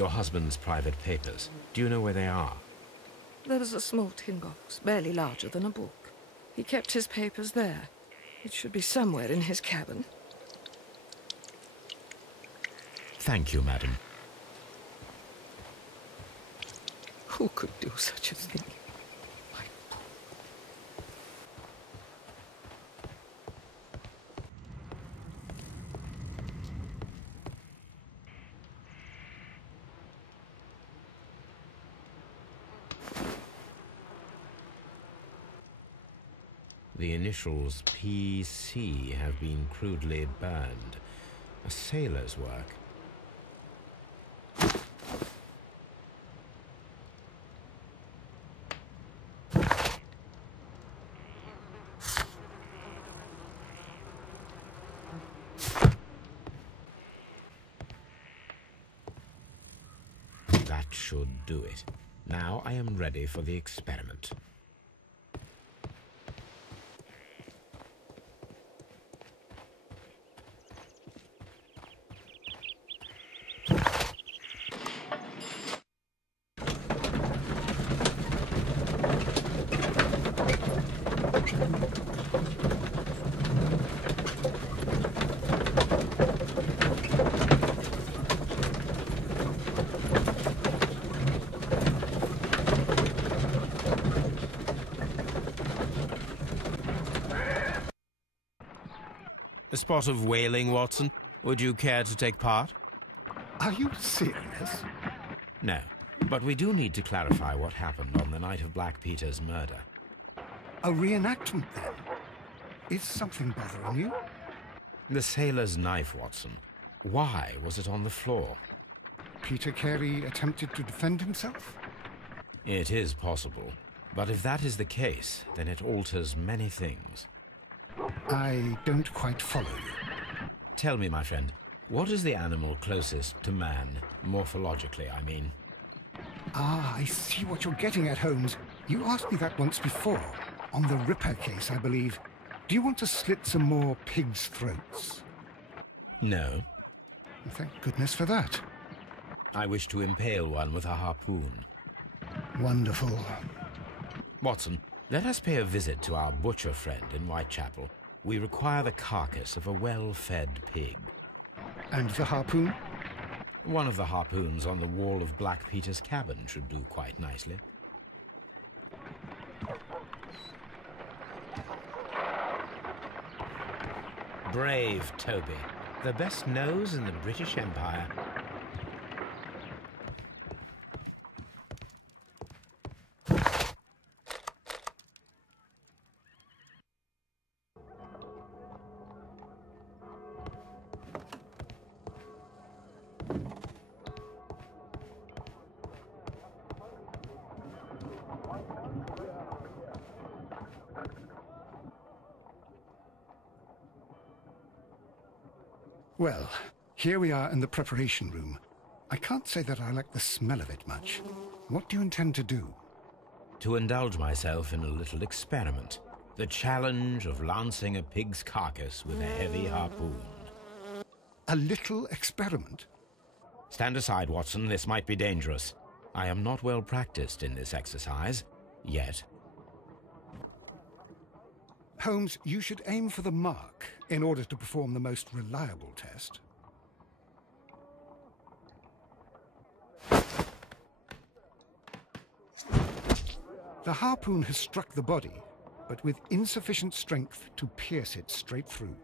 Your husband's private papers. Do you know where they are? There was a small tin box, barely larger than a book. He kept his papers there. It should be somewhere in his cabin. Thank you, madam. Who could do such a thing? The initials PC have been crudely burned. A sailor's work. That should do it. Now I am ready for the experiment. A spot of whaling, Watson. Would you care to take part? Are you serious? No, but we do need to clarify what happened on the night of Black Peter's murder. A reenactment, then? Is something bothering you? The sailor's knife, Watson. Why was it on the floor? Peter Carey attempted to defend himself? It is possible. But if that is the case, then it alters many things. I don't quite follow you. Tell me, my friend, what is the animal closest to man, morphologically, I mean? Ah, I see what you're getting at, Holmes. You asked me that once before, on the Ripper case, I believe. Do you want to slit some more pigs' throats? No. Thank goodness for that. I wish to impale one with a harpoon. Wonderful. Watson, let us pay a visit to our butcher friend in Whitechapel. We require the carcass of a well-fed pig. And the harpoon? One of the harpoons on the wall of Black Peter's cabin should do quite nicely. Brave Toby, the best nose in the British Empire. Well, here we are in the preparation room. I can't say that I like the smell of it much. What do you intend to do? To indulge myself in a little experiment. The challenge of lancing a pig's carcass with a heavy harpoon. A little experiment? Stand aside, Watson. This might be dangerous. I am not well practiced in this exercise, yet. Holmes, you should aim for the mark in order to perform the most reliable test. The harpoon has struck the body, but with insufficient strength to pierce it straight through.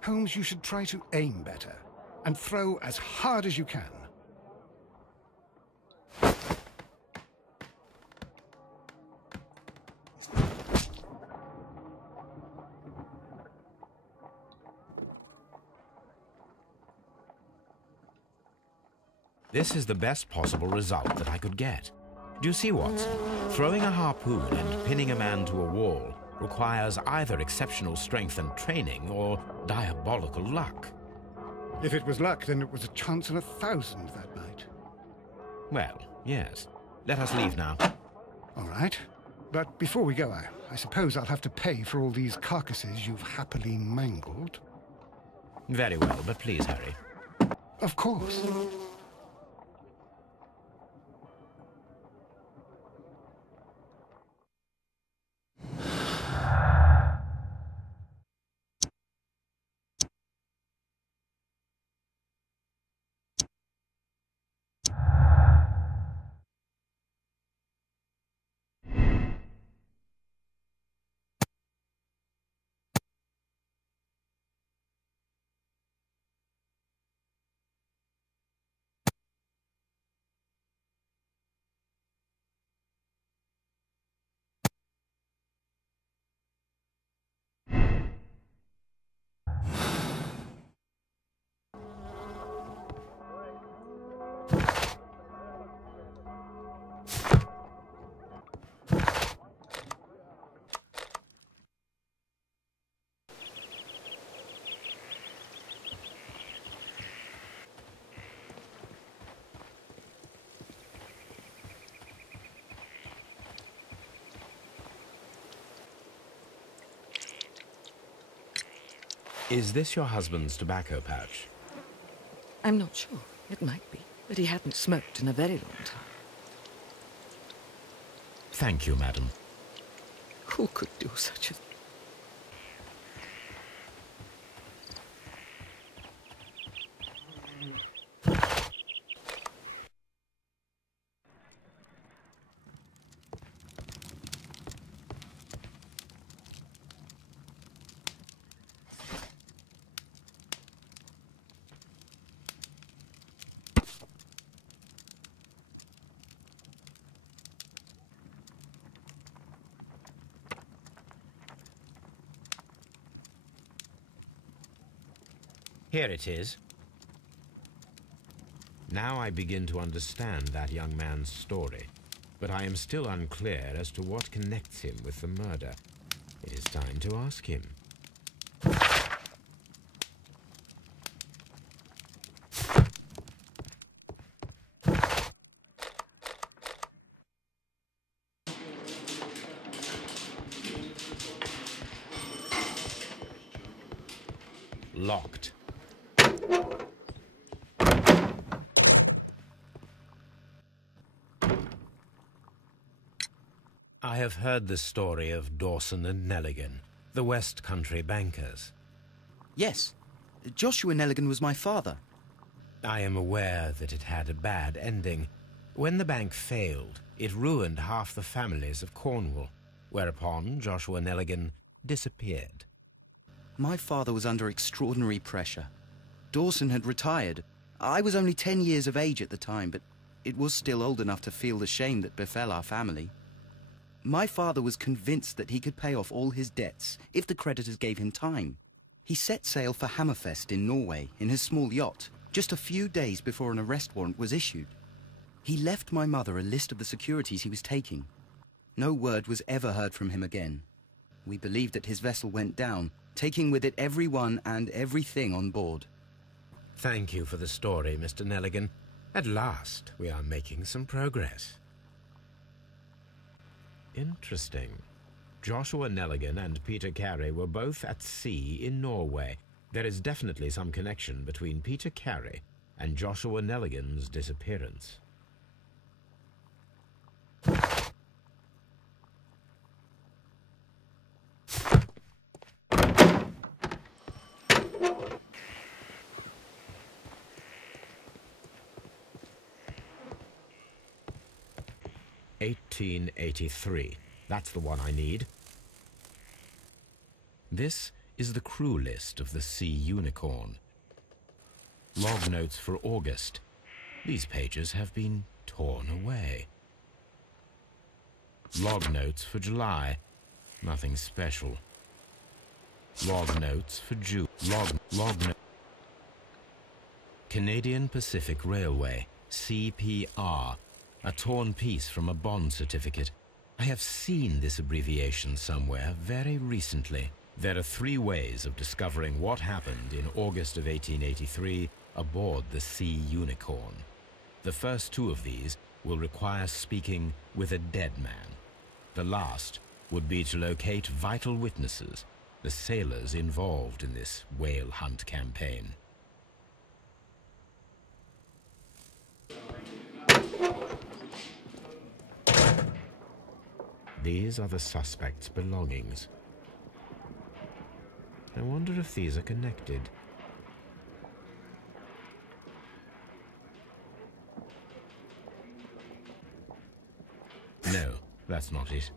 Holmes, you should try to aim better and throw as hard as you can. This is the best possible result that I could get. Do you see, Watson? Throwing a harpoon and pinning a man to a wall requires either exceptional strength and training or diabolical luck. If it was luck, then it was a chance in 1,000 that night. Well, yes. Let us leave now. All right. But before we go, I suppose I'll have to pay for all these carcasses you've happily mangled. Very well, but please hurry. Of course. Is this your husband's tobacco pouch? I'm not sure. It might be, but he hadn't smoked in a very long time. Thank you, madam. Who could do such a thing? Here it is. Now I begin to understand that young man's story, but I am still unclear as to what connects him with the murder. It is time to ask him. Locked. I have heard the story of Dawson and Nelligan, the West Country bankers. Yes. Joshua Nelligan was my father. I am aware that it had a bad ending. When the bank failed, it ruined half the families of Cornwall, whereupon Joshua Nelligan disappeared. My father was under extraordinary pressure. Dawson had retired. I was only 10 years of age at the time, but it was still old enough to feel the shame that befell our family. My father was convinced that he could pay off all his debts if the creditors gave him time. He set sail for Hammerfest in Norway in his small yacht, just a few days before an arrest warrant was issued. He left my mother a list of the securities he was taking. No word was ever heard from him again. We believe that his vessel went down, taking with it everyone and everything on board. Thank you for the story, Mr. Nelligan. At last, we are making some progress. Interesting. Joshua Nelligan and Peter Carey were both at sea in Norway. There is definitely some connection between Peter Carey and Joshua Nelligan's disappearance. "1883. That's the one I need. This is the crew list of the Sea Unicorn. Log notes for August. These pages have been torn away. Log notes for July. Nothing special. Log notes for June. Log note. Canadian Pacific Railway, CPR. A torn piece from a bond certificate. I have seen this abbreviation somewhere very recently. There are 3 ways of discovering what happened in August of 1883 aboard the Sea Unicorn. The first two of these will require speaking with a dead man. The last would be to locate vital witnesses, the sailors involved in this whale hunt campaign. These are the suspect's belongings. I wonder if these are connected. No, that's not it.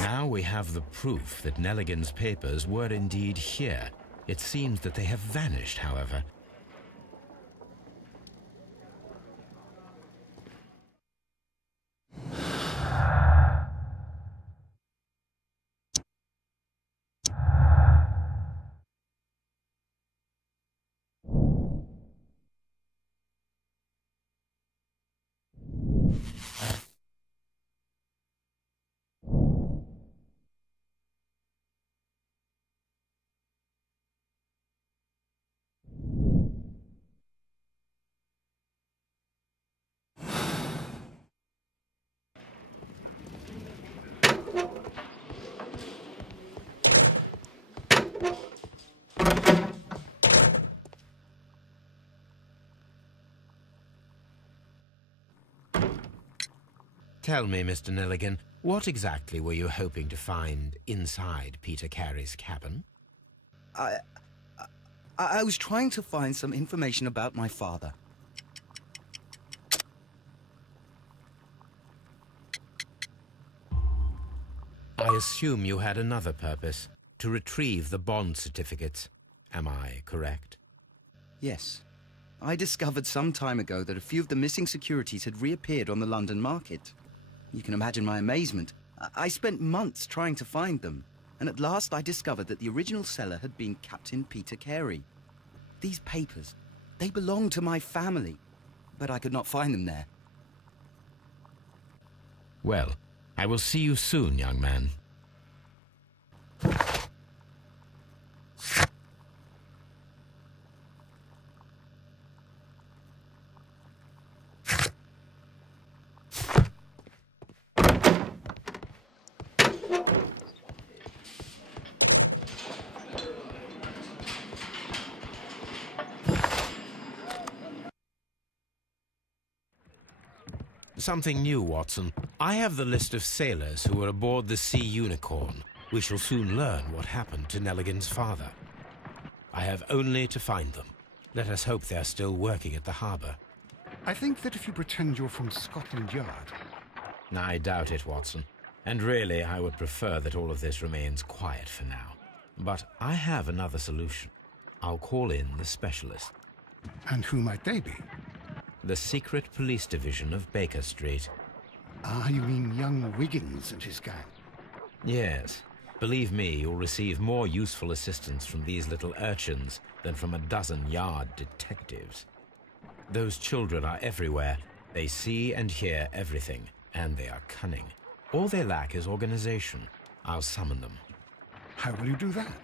Now we have the proof that Nelligan's papers were indeed here. It seems that they have vanished, however. Tell me, Mr. Nelligan, what exactly were you hoping to find inside Peter Carey's cabin? I was trying to find some information about my father. I assume you had another purpose, to retrieve the bond certificates. Am I correct? Yes. I discovered some time ago that a few of the missing securities had reappeared on the London market. You can imagine my amazement. I spent months trying to find them, and at last I discovered that the original seller had been Captain Peter Carey. These papers, they belonged to my family, but I could not find them there. Well, I will see you soon, young man. Something new, Watson. I have the list of sailors who were aboard the Sea Unicorn. We shall soon learn what happened to Nelligan's father. I have only to find them. Let us hope they are still working at the harbour. I think that if you pretend you're from Scotland Yard... I doubt it, Watson. And really, I would prefer that all of this remains quiet for now. But I have another solution. I'll call in the specialist. And who might they be? The secret police division of Baker Street. Ah, you mean young Wiggins and his gang? Yes. Believe me, you'll receive more useful assistance from these little urchins than from a dozen yard detectives. Those children are everywhere. They see and hear everything, and they are cunning. All they lack is organization. I'll summon them. How will you do that?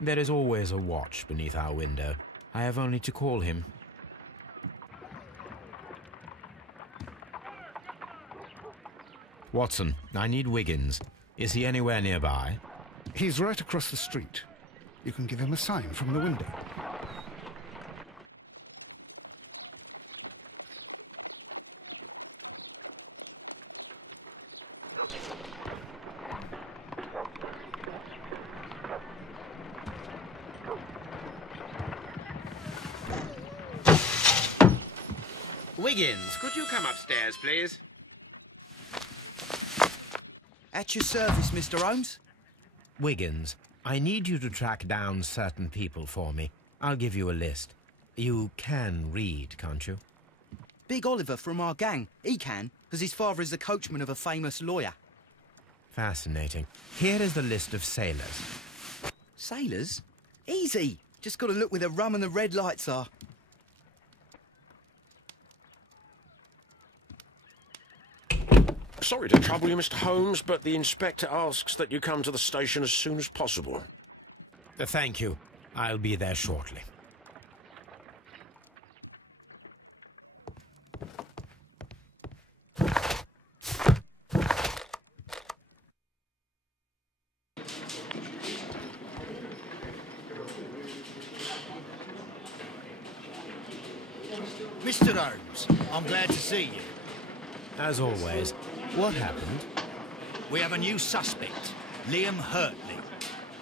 There is always a watch beneath our window. I have only to call him. Watson, I need Wiggins. Is he anywhere nearby? He's right across the street. You can give him a sign from the window. Wiggins, could you come upstairs, please? At your service, Mr. Holmes. Wiggins, I need you to track down certain people for me. I'll give you a list. You can read, can't you? Big Oliver from our gang. He can, because his father is the coachman of a famous lawyer. Fascinating. Here is the list of sailors. Sailors? Easy. Just got to look where the rum and the red lights are. Sorry to trouble you, Mr. Holmes, but the inspector asks that you come to the station as soon as possible. Thank you. I'll be there shortly. Mr. Holmes, I'm glad to see you. As always, what happened? We have a new suspect, Liam Hurtley.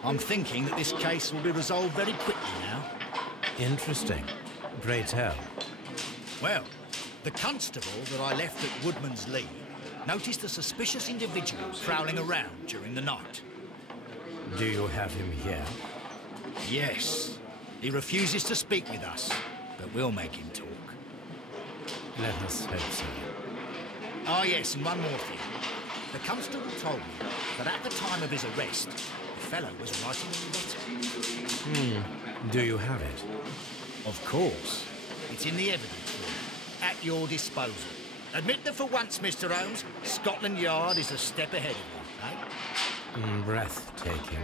I'm thinking that this case will be resolved very quickly now. Interesting. Pray tell. Well, the constable that I left at Woodman's Lee noticed a suspicious individual prowling around during the night. Do you have him here? Yes. He refuses to speak with us, but we'll make him talk. Let us hope so. Ah, yes, and one more thing. The constable told me that at the time of his arrest, the fellow was writing a letter. Do you have it? Of course. It's in the evidence room, at your disposal. Admit that for once, Mr. Holmes, Scotland Yard is a step ahead of you, eh? Breathtaking.